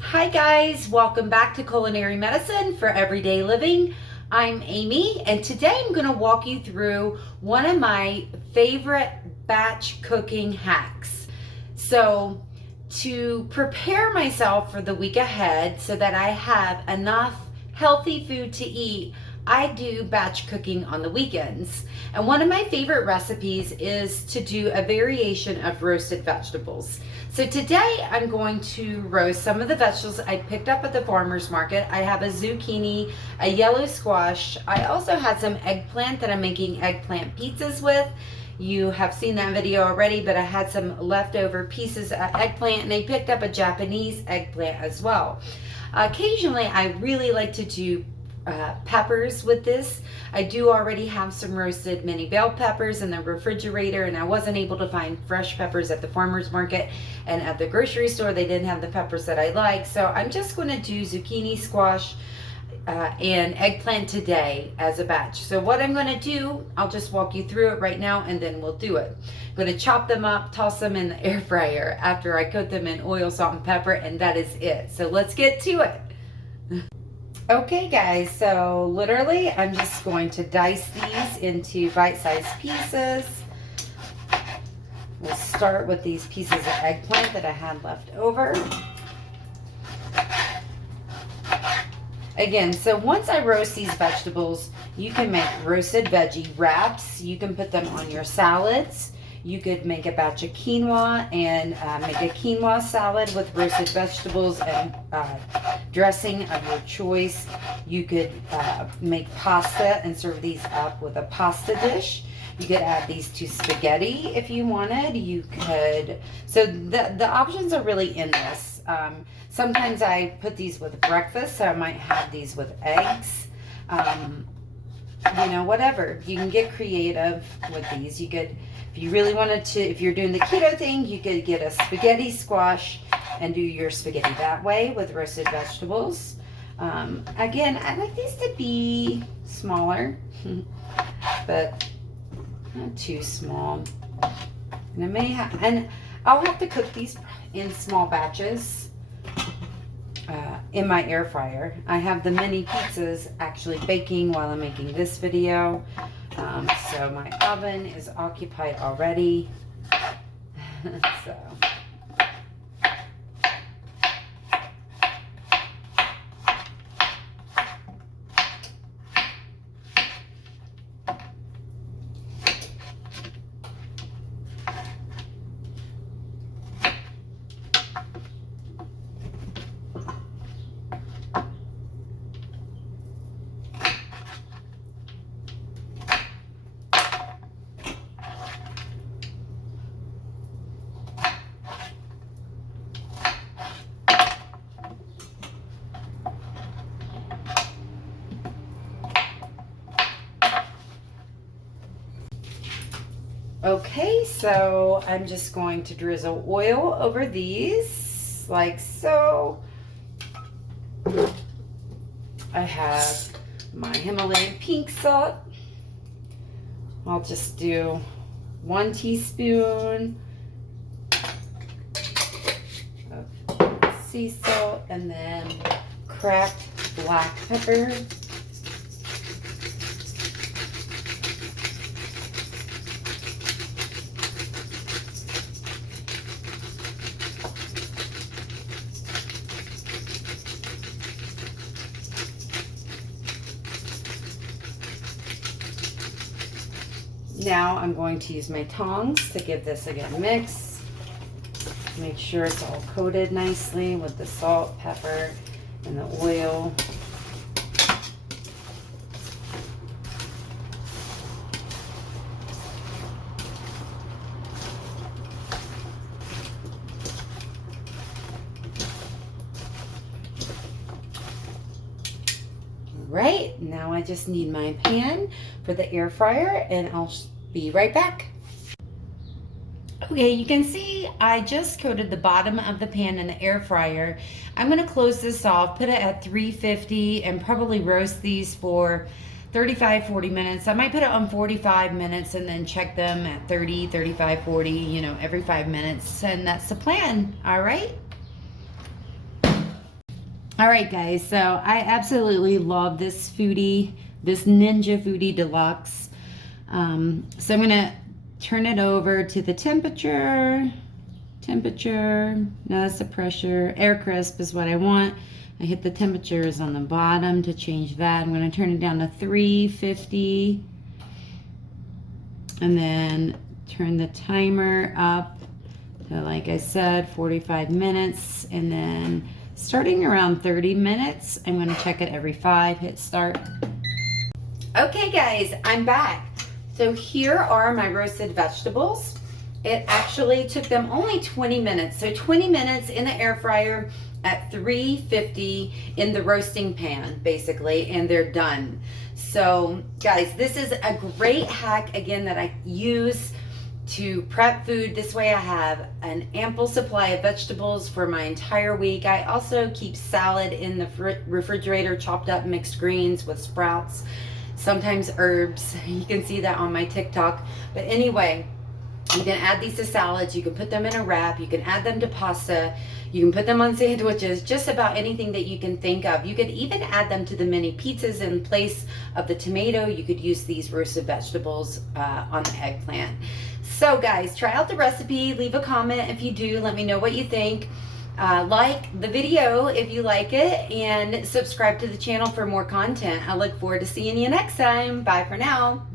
Hi guys, welcome back to Culinary Medicine for Everyday Living. I'm Amy, and today I'm going to walk you through one of my favorite batch cooking hacks. So to prepare myself for the week ahead so that I have enough healthy food to eat, I do batch cooking on the weekends. And one of my favorite recipes is to do a variation of roasted vegetables. So today I'm going to roast some of the vegetables I picked up at the farmer's market. I have a zucchini, a yellow squash. I also had some eggplant that I'm making eggplant pizzas with. You have seen that video already, but I had some leftover pieces of eggplant, and I picked up a Japanese eggplant as well. Occasionally, I really like to do peppers with this. I do already have some roasted mini bell peppers in the refrigerator, and I wasn't able to find fresh peppers at the farmer's market, and at the grocery store they didn't have the peppers that I like. So I'm just going to do zucchini, squash, and eggplant today as a batch. So what I'm going to do, I'll just walk you through it right now and then we'll do it. I'm going to chop them up, toss them in the air fryer after I coat them in oil, salt, and pepper, and that is it. So let's get to it. Okay guys, so literally I'm just going to dice these into bite-sized pieces. We'll start with these pieces of eggplant that I had left over. Again, so once I roast these vegetables, you can make roasted veggie wraps. You can put them on your salads. You could make a batch of quinoa and make a quinoa salad with roasted vegetables and dressing of your choice. You could make pasta and serve these up with a pasta dish. You could add these to spaghetti if you wanted. You could, so the options are really endless. Sometimes I put these with breakfast, so I might have these with eggs. You know, whatever. You can get creative with these. You could, if you really wanted to, if you're doing the keto thing, you could get a spaghetti squash and do your spaghetti that way with roasted vegetables. Again, I like these to be smaller, but not too small. And I may have, and I'll have to cook these in small batches in my air fryer. I have the mini pizzas actually baking while I'm making this video. So my oven is occupied already. So. Okay, so I'm just going to drizzle oil over these, like so. I have my Himalayan pink salt. I'll just do 1 teaspoon of sea salt and then cracked black pepper. Now I'm going to use my tongs to give this a good mix. Make sure it's all coated nicely with the salt, pepper, and the oil. Right, now I just need my pan for the air fryer, and I'll be right back. Okay, you can see I just coated the bottom of the pan in the air fryer. I'm going to close this off, put it at 350, and probably roast these for 35-40 minutes. I might put it on 45 minutes and then check them at 30, 35, 40, every 5 minutes. And that's the plan. All right. All right, guys, so I absolutely love this Ninja Foodie Deluxe. So I'm gonna turn it over to the temperature, no, that's the pressure. Air crisp is what I want. I hit the temperatures on the bottom to change that. I'm gonna turn it down to 350 and then turn the timer up to, like I said, 45 minutes, and then starting around 30 minutes, I'm going to check it every 5, hit start. Okay guys, I'm back. So here are my roasted vegetables. It actually took them only 20 minutes. So 20 minutes in the air fryer at 350 in the roasting pan, basically, and they're done. So guys, this is a great hack, again, that I use to prep food. This way I have an ample supply of vegetables for my entire week. I also keep salad in the refrigerator, chopped up mixed greens with sprouts, sometimes herbs. You can see that on my TikTok. But anyway, you can add these to salads, you can put them in a wrap, you can add them to pasta, you can put them on sandwiches, just about anything that you can think of. You could even add them to the mini pizzas in place of the tomato. You could use these roasted vegetables on the eggplant. So guys, try out the recipe, leave a comment if you do, let me know what you think. Like the video if you like it, and subscribe to the channel for more content. I look forward to seeing you next time. Bye for now.